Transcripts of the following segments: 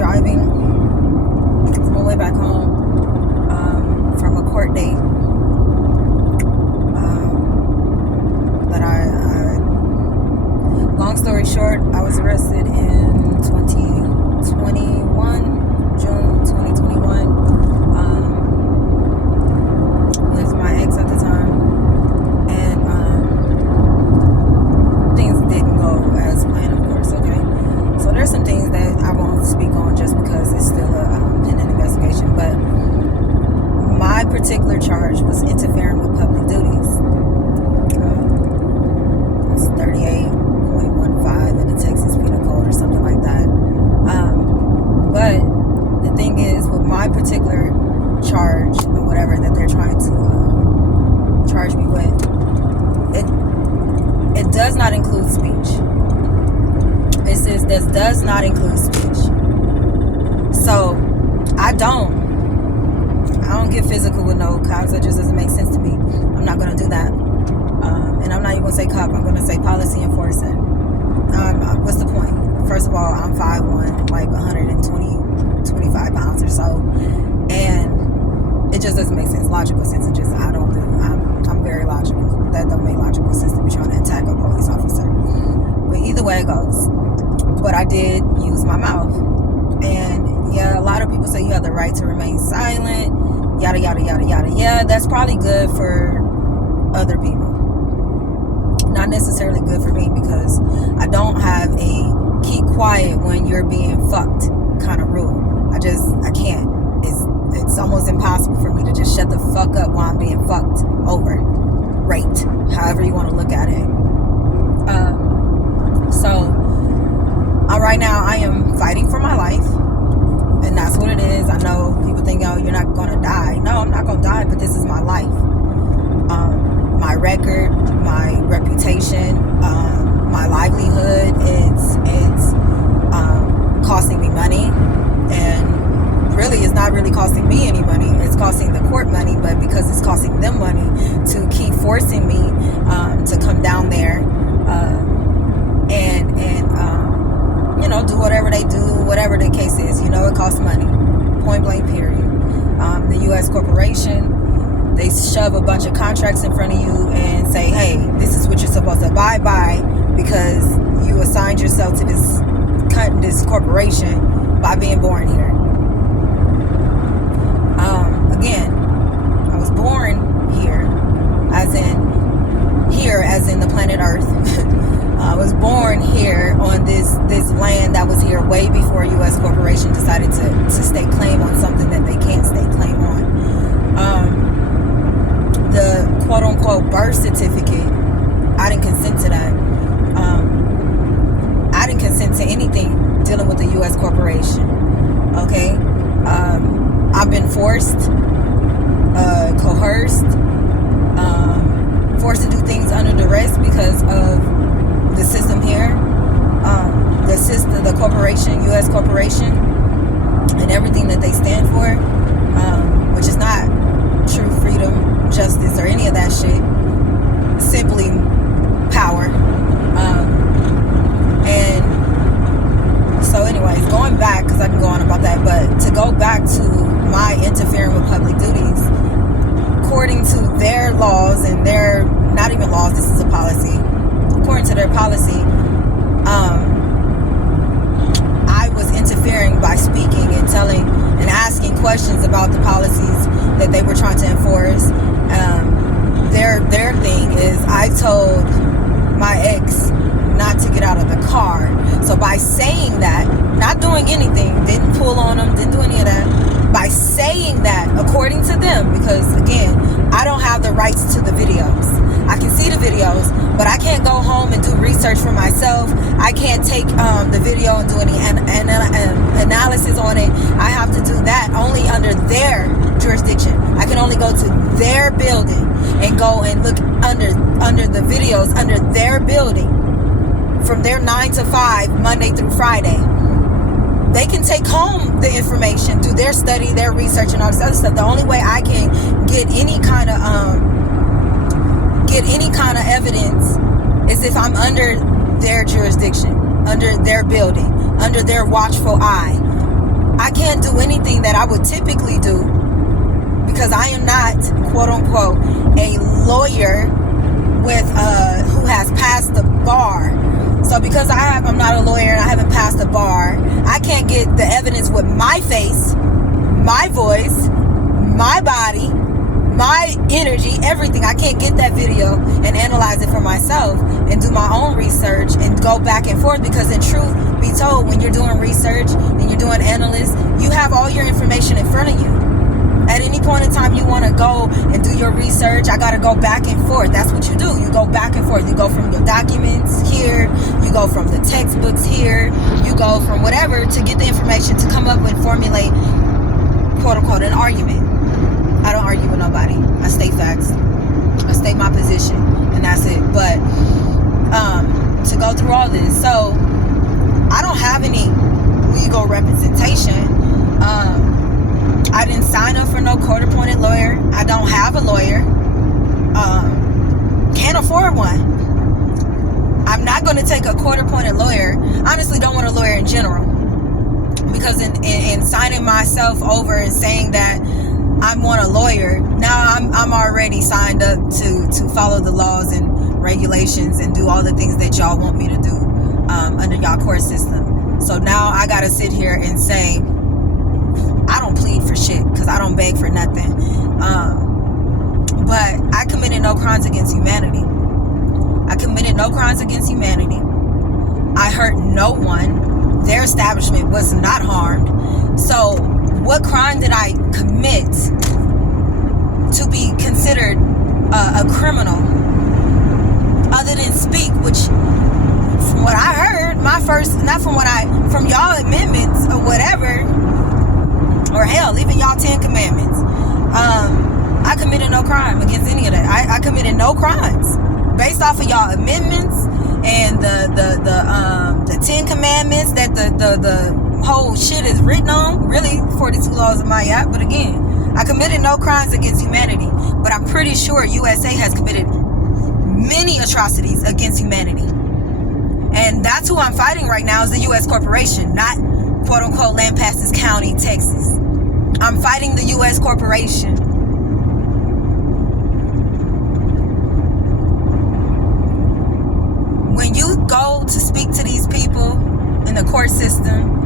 driving on my way back home from a court date. Long story short, I was arrested in 2021, June 2021, with my ex at the time, and things didn't go as planned, of course, okay? So there's some things that I won't speak on just because it's still a pending investigation, but my particular charge was interfering with public duties. It's 38.15 in the Texas Penal Code or something like that. But the thing is, with my particular charge or whatever that they're trying to charge me with, it does not include speech. It says this does not include speech. So I don't get physical with no cops. That just doesn't make sense to me. I'm not going to do that. And I'm not even going to say cop. I'm going to say policy enforcement. What's the point? First of all, I'm 5'1", like 125 pounds or so. And it just doesn't make sense. Logical sense. It just, I'm very logical. That don't make logical sense to be trying to attack a police officer. But either way it goes. But I did use my mouth. And yeah, a lot of people say you have the right to remain silent. Yada, yada, yada, yada. Yeah, that's probably good for other people. Not necessarily good for me, because I don't have a keep quiet when you're being fucked kind of rule. I can't. It's almost impossible for me to just shut the fuck up while I'm being fucked over, raped, however you want to look at it. So right now I am fighting for my life, and that's what it is. I know people think, oh, you're not gonna die. No, I'm not gonna die, but this is my life. My record, my reputation, my livelihood, it's costing me money, and really it's not really costing me any money. It's costing the court money, but because it's costing them money to keep forcing me to come down there and do whatever they do, whatever the case is, it costs money, point blank period. The U.S. corporation, they shove a bunch of contracts in front of you and say, hey, this is what you're supposed to abide by because you assigned yourself to this corporation by being born here. Again, I was born here, as in the planet Earth. I was born here on this land that was here way before a U.S. corporation decided to stake claim on something that they can't stake claim on. The quote-unquote birth certificate, I didn't consent to that. I didn't consent to anything dealing with the U.S. corporation. Okay? I've been forced, coerced, forced to do things under duress because of the system here. The corporation, U.S. corporation, and everything that they stand for, which is not true freedom, justice, or any of that shit. Simply power. And so anyways, going back, because I can go on about that, but to go back to my interfering with public duties, according to their laws and their, not even laws, this is a policy, according to their policy, I was interfering by speaking and telling and asking questions about the policies that they were trying to enforce. Their thing is, I told my ex not to get out of the car. So by saying that, not doing anything, didn't pull on them, didn't do any of that, by saying that, according to them, because again, I don't have the rights to the videos. I can see the videos, but I can't go home and do research for myself. I can't take the video and do any analysis on it. I have to do that only under their jurisdiction. I can only go to their building and go and look under the videos under their building from their 9 to 5, Monday through Friday. They can take home the information, do their study, their research, and all this other stuff. The only way I can get any kind of evidence is if I'm under their jurisdiction, under their building, under their watchful eye. I can't do anything that I would typically do because I am not, quote unquote, a lawyer with who has passed the bar. So because I'm not a lawyer and I haven't passed the bar, I can't get the evidence with my face, my voice, my body, my energy, everything. I can't get that video and analyze it for myself and do my own research and go back and forth, because in truth be told, when you're doing research and you're doing analysis, you have all your information in front of you. At any point in time you want to go and do your research, I got to go back and forth. That's what you do. You go back and forth. You go from your documents here, you go from the textbooks here, you go from whatever to get the information to come up and formulate, quote unquote, an argument. I don't argue with nobody. I state facts. I state my position, and that's it. But to go through all this, so I don't have any legal representation. I didn't sign up for no court-appointed lawyer. I don't have a lawyer. Can't afford one. I'm not going to take a court-appointed lawyer. Honestly, don't want a lawyer in general, because in signing myself over and saying that I want a lawyer, now I'm already signed up to follow the laws and regulations and do all the things that y'all want me to do under y'all court system. So now I gotta sit here and say I don't plead for shit, because I don't beg for nothing. But I committed no crimes against humanity. I committed no crimes against humanity. I hurt no one. Their establishment was not harmed. So what crime did I commit to be considered a criminal other than speak, which from what I heard, from y'all amendments or whatever, or hell, even y'all 10 commandments, I committed no crime against any of that. I committed no crimes based off of y'all amendments and the 10 commandments that the whole shit is written on. Really, 42 laws of Mayat. But again, I committed no crimes against humanity, but I'm pretty sure USA has committed many atrocities against humanity. And that's who I'm fighting right now, is the U.S. corporation, not quote unquote Lampasas County, Texas. I'm fighting the U.S. corporation. When you go to speak to these people in the court system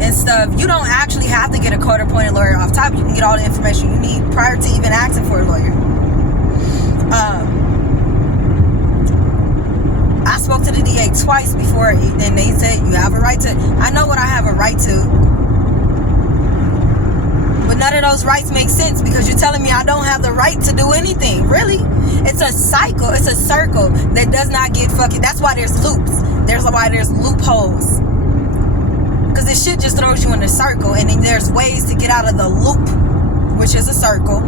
and stuff, you don't actually have to get a court-appointed lawyer off top. You can get all the information you need prior to even asking for a lawyer. I spoke to the DA twice before, and they said you have a right to. I know what I have a right to, but none of those rights make sense, because you're telling me I don't have the right to do anything. Really? It's a cycle. It's a circle that does not get fucking. That's why there's loops. There's why there's loopholes. Because this shit just throws you in a circle, and then there's ways to get out of the loop, which is a circle.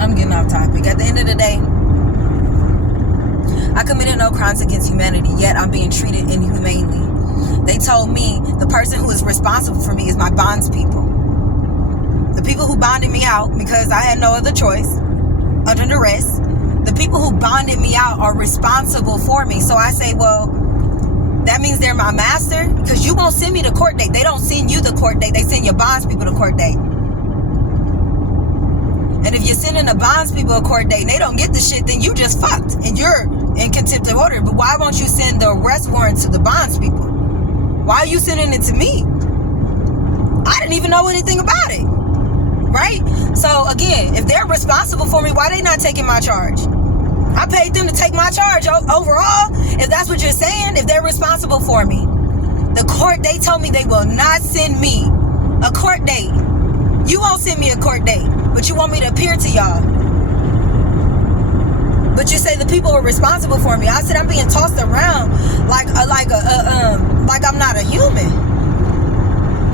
I'm getting off topic. At the end of the day, I committed no crimes against humanity, yet I'm being treated inhumanely. They told me the person who is responsible for me is my bonds people. The people who bonded me out because I had no other choice, under duress. The people who bonded me out are responsible for me. So I say, well, that means they're my master, because you won't send me the court date. They don't send you the court date. They send your bonds people the court date. And if you're sending the bonds people a court date and they don't get the shit, then you just fucked and you're in contempt of order. But why won't you send the arrest warrant to the bonds people? Why are you sending it to me? I didn't even know anything about it. Right? So again, if they're responsible for me, why are they not taking my charge? I paid them to take my charge overall. If that's what you're saying, if they're responsible for me, the court, they told me they will not send me a court date. You won't send me a court date, but you want me to appear to y'all. But you say the people are responsible for me. I said I'm being tossed around like I'm not a human.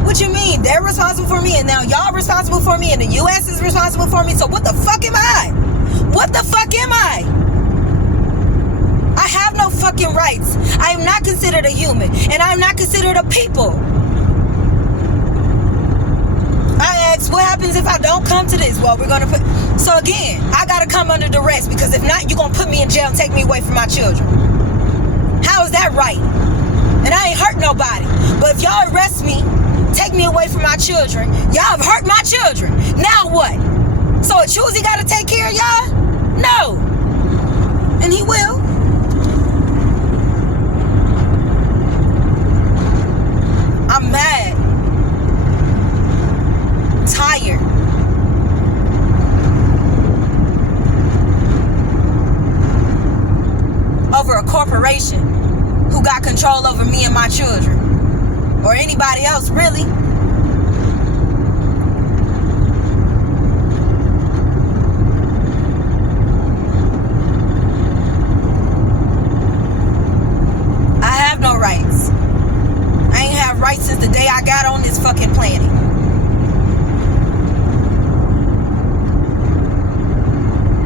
What you mean? They're responsible for me, and now y'all responsible for me, and the U.S. is responsible for me. So what the fuck am I? What the fuck am I? I have no fucking rights. I am not considered a human, and I am not considered a people. I asked, what happens if I don't come to this? Well, we're going to put... So again, I got to come under duress, because if not, you're going to put me in jail and take me away from my children. How is that right? nobody. But if y'all arrest me, take me away from my children, y'all have hurt my children. Now what? So a choosy gotta take care of y'all? No. And he will. I'm mad. Tired. Over a corporation who got control over me and my children. Or anybody else, really. I have no rights. I ain't have rights since the day I got on this fucking planet.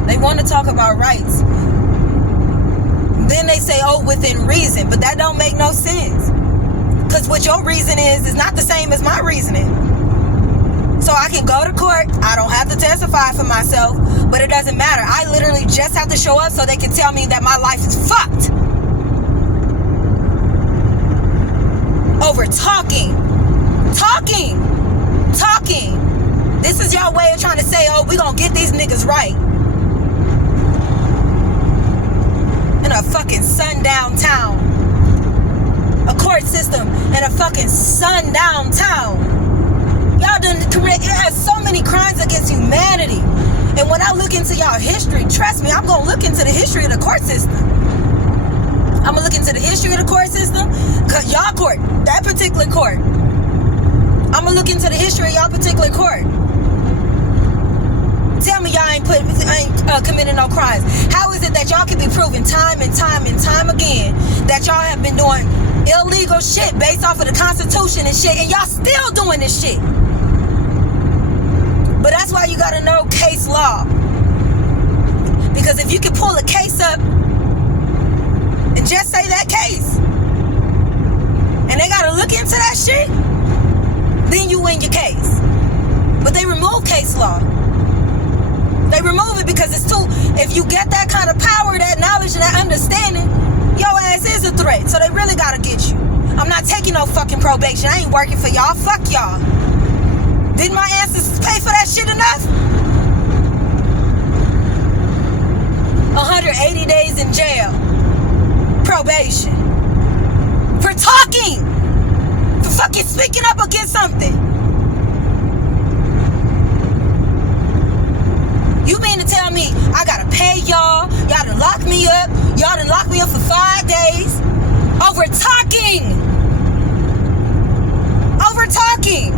They want to talk about rights. Then they say, oh, within reason. But that don't make no sense. Because what your reason is not the same as my reasoning. So I can go to court. I don't have to testify for myself. But it doesn't matter. I literally just have to show up so they can tell me that my life is fucked. Over talking. This is your way of trying to say, oh, we gonna get these niggas right. In a fucking sundown town. A court system in a fucking sundown town. Y'all done commit, it has so many crimes against humanity. And when I look into y'all history, trust me, I'm gonna look into the history of the court system. I'm gonna look into the history of the court system. Cause y'all court, that particular court. I'm gonna look into the history of y'all particular court. Tell me y'all ain't committing no crimes. How is it that y'all can be proven time and time again that y'all have been doing illegal shit based off of the Constitution and shit, and y'all still doing this shit? But that's why you gotta know case law. Because if you can pull a case up and just say that case, and they gotta look into that shit, then you win your case. But they remove case law. They remove it because it's too, if you get that kind of power, that knowledge, and that understanding, your ass is a threat. So they really gotta get you. I'm not taking no fucking probation. I ain't working for y'all. Fuck y'all. Didn't my ancestors pay for that shit enough? 180 days in jail. Probation. For talking. For fucking speaking up against something. You mean to tell me I gotta pay y'all? Y'all done lock me up. Y'all done lock me up for 5 days. Over talking. Over talking.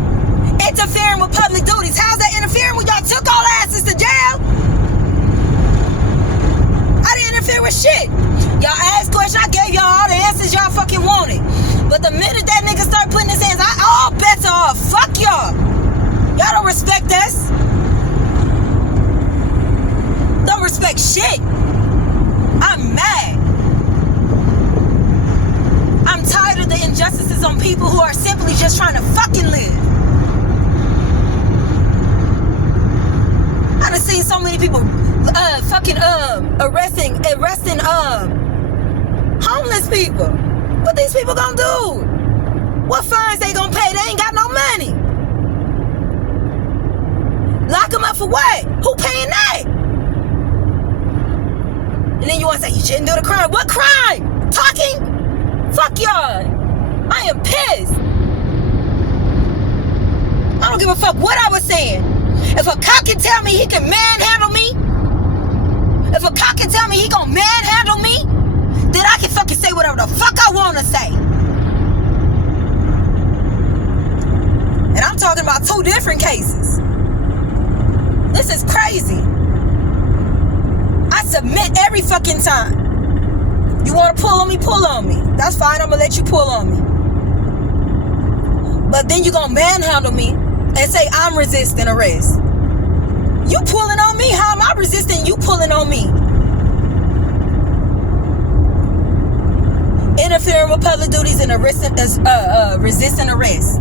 Interfering with public duties. How's that interfering when y'all took all asses to jail? I didn't interfere with shit. Y'all asked questions. I gave y'all all the answers y'all fucking wanted. But the minute that nigga start putting his hands, all bets are off. Fuck y'all. Y'all don't respect us. Don't respect shit. I'm mad. I'm tired of the injustices on people who are simply just trying to fucking live. I done seen so many people arresting homeless people. What these people gonna do? What fines they gonna pay? They ain't got no money. Lock them up for what? Who paying that? And then you want to say you shouldn't do the crime. What crime? Talking? Fuck y'all. I am pissed. I don't give a fuck what I was saying. If a cop can tell me he can manhandle me, if a cop can tell me he gonna manhandle me, then I can fucking say whatever the fuck I want to say. And I'm talking about 2 different cases. This is crazy. I submit every fucking time. You want to pull on me? Pull on me. That's fine. I'm going to let you pull on me. But then you're going to manhandle me and say I'm resisting arrest. You pulling on me? How am I resisting you pulling on me? Interfering with public duties and resisting arrest.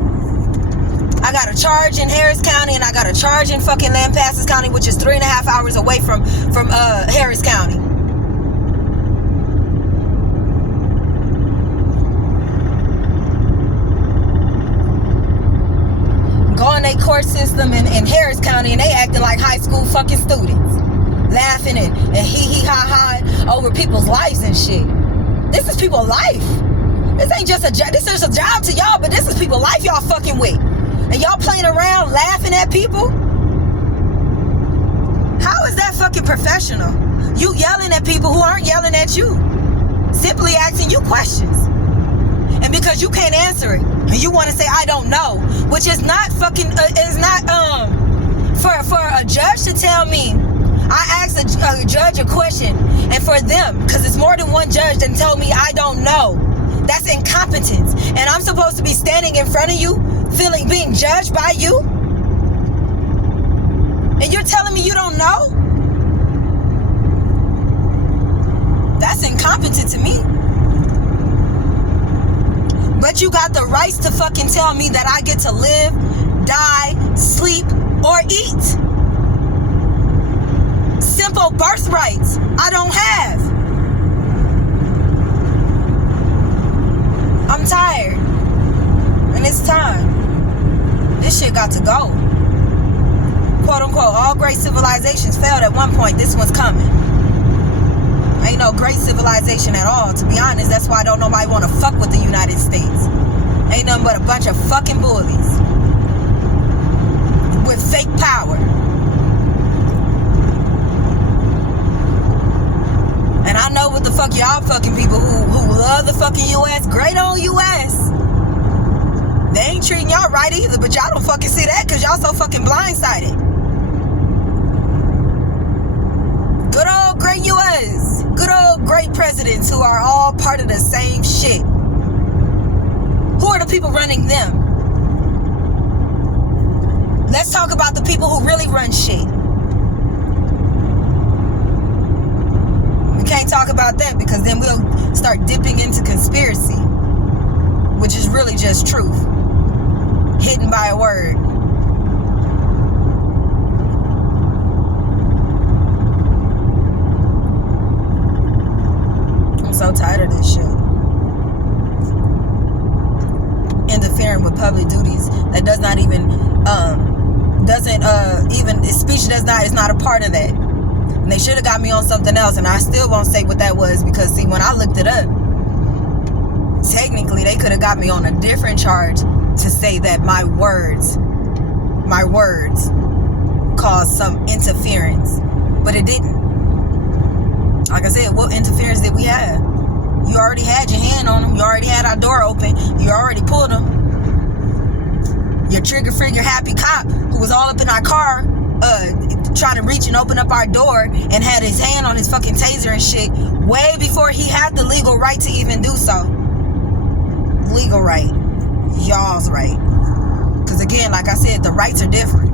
I got a charge in Harris County and I got a charge in fucking Lampasas County, which is 3.5 hours away from Harris County. state court system in Harris County, and they acting like high school fucking students, laughing and hee-hee-ha-ha over people's lives and shit. This is people's life. This ain't just a job. This is a job to y'all, but this is people's life y'all fucking with. And y'all playing around laughing at people? How is that fucking professional? You yelling at people who aren't yelling at you. Simply asking you questions. And because you can't answer it, and you want to say, I don't know, which is not fucking, is not, for a judge to tell me, I asked a judge a question, and for them, because it's more than one judge that told me I don't know. That's incompetence. And I'm supposed to be standing in front of you, being judged by you? And you're telling me you don't know? That's incompetent to me. But you got the rights to fucking tell me that I get to live, die, sleep, or eat. Simple birthrights I don't have. I'm tired. And it's time. This shit got to go. Quote unquote, all great civilizations failed at one point. This one's coming. Ain't no great civilization at all. To be honest, that's why don't nobody want to fuck with the United States. Ain't nothing but a bunch of fucking bullies with fake power. And I know what the fuck y'all fucking people who love the fucking U.S. Great old U.S. They ain't treating y'all right either, but y'all don't fucking see that because y'all so fucking blindsided. Good old great U.S. Good old great presidents who are all part of the same shit. Who are the people running them? Let's talk about the people who really run shit. We can't talk about that because then we'll start dipping into conspiracy, which is really just truth hidden by a word. I'm so tired of this shit. Interfering with public duties that does not even speech is not a part of that. And they should have got me on something else, and I still won't say what that was because see, when I looked it up, technically they could have got me on a different charge to say that my words caused some interference, but it didn't. Like I said, what interference did we have? You already had your hand on them. You already had our door open. You already pulled them. Your trigger finger happy cop who was all up in our car trying to reach and open up our door and had his hand on his fucking taser and shit way before he had the legal right to even do so. Legal right. Y'all's right. Because again, like I said, the rights are different.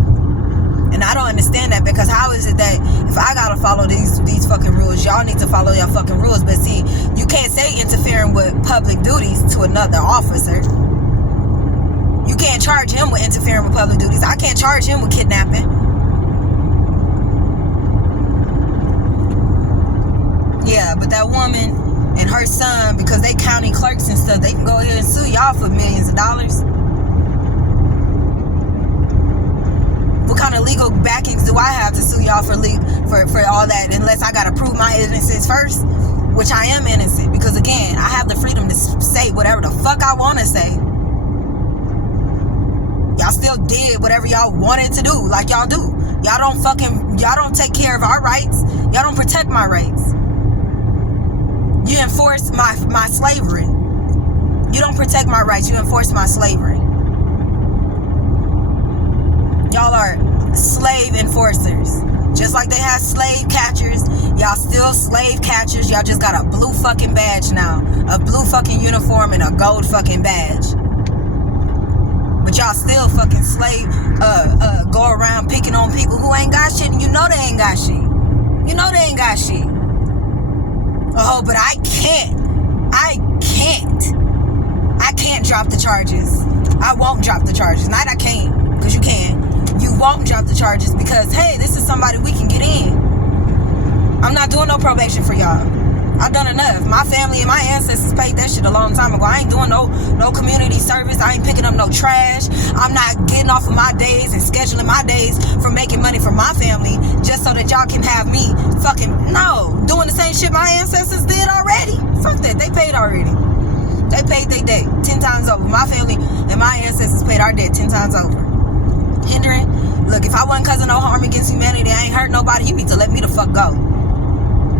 And I don't understand that because how is it that if I gotta follow these fucking rules, y'all need to follow your fucking rules? But see, you can't say interfering with public duties to another officer. You can't charge him with interfering with public duties. I can't charge him with kidnapping. Yeah, but that woman and her son, because they county clerks and stuff, they can go ahead and sue y'all for millions of dollars. What kind of legal backings do I have to sue y'all for all that unless I gotta prove my innocence first? Which I am innocent because again, I have the freedom to say whatever the fuck I want to say. Y'all still did whatever y'all wanted to do, like y'all do. Y'all don't take care of our rights. Y'all don't protect my rights. You enforce my slavery. You don't protect my rights. You enforce my slavery. Y'all are slave enforcers. Just like they have slave catchers, y'all still slave catchers. Y'all just got a blue fucking badge now. A blue fucking uniform and a gold fucking badge. But y'all still fucking slave, go around picking on people who ain't got shit, and you know they ain't got shit. You know they ain't got shit. Oh, but I can't drop the charges. I won't drop the charges. Not I can't, because you can. You won't drop the charges because, hey, this is somebody we can get in. I'm not doing no probation for y'all. I've done enough. My family and my ancestors paid that shit a long time ago. I ain't doing no community service. I ain't picking up no trash. I'm not getting off of my days and scheduling my days for making money for my family just so that y'all can have me fucking, no. Doing the same shit my ancestors did already. Fuck that. They paid already. They paid their debt 10 times over. My family and my ancestors paid our debt 10 times over. Hindering, look, if I wasn't causing no harm against humanity, I ain't hurt nobody, you need to let me the fuck go.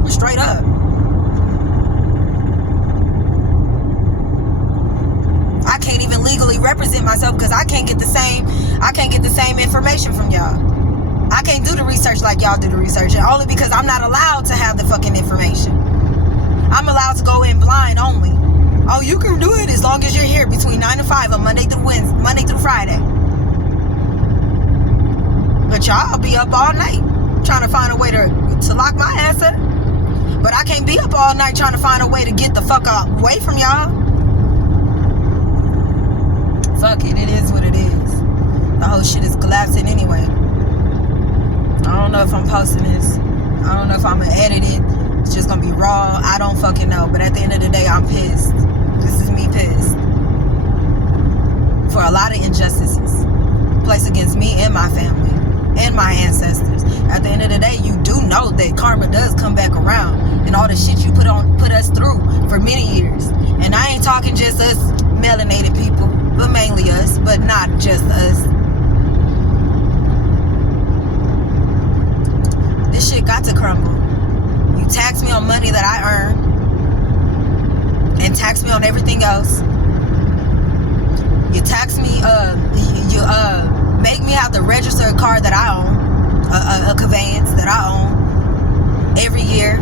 Straight up. I can't even legally represent myself because I can't get the same information from y'all. I can't do the research like y'all do the research, and only because I'm not allowed to have the fucking information. I'm allowed to go in blind only. Oh, you can do it as long as you're here between 9 and 5 on Monday through Friday. But y'all be up all night trying to find a way to lock my ass up. But I can't be up all night trying to find a way to get the fuck away from y'all. Fuck it, it is what it is. The whole shit is collapsing anyway. I don't know if I'm posting this. I don't know if I'm gonna edit it. It's just gonna be raw. I don't fucking know. But at the end of the day, I'm pissed. This is me pissed. For a lot of injustices placed against me and my family and my ancestors. At the end of the day, you do know that karma does come back around. And all the shit you put us through for many years. And I ain't talking just us melanated people, but mainly us, but not just us. This shit got to crumble. You tax me on money that I earn and tax me on everything else. You tax me, you make me have to register a car that I own, a conveyance that I own every year.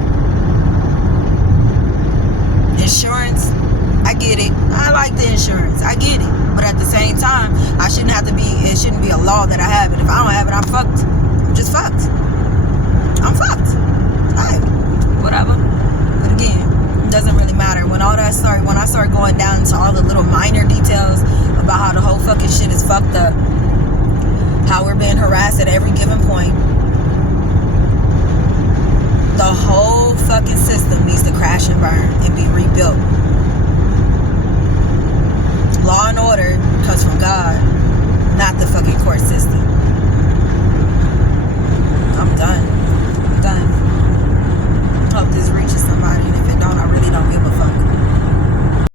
Insurance, I get it. I like the insurance. I get it. But at the same time, it shouldn't be a law that I have it. If I don't have it, I'm fucked. I'm just fucked. I'm fucked. Alright, whatever. But again, it doesn't really matter. When I start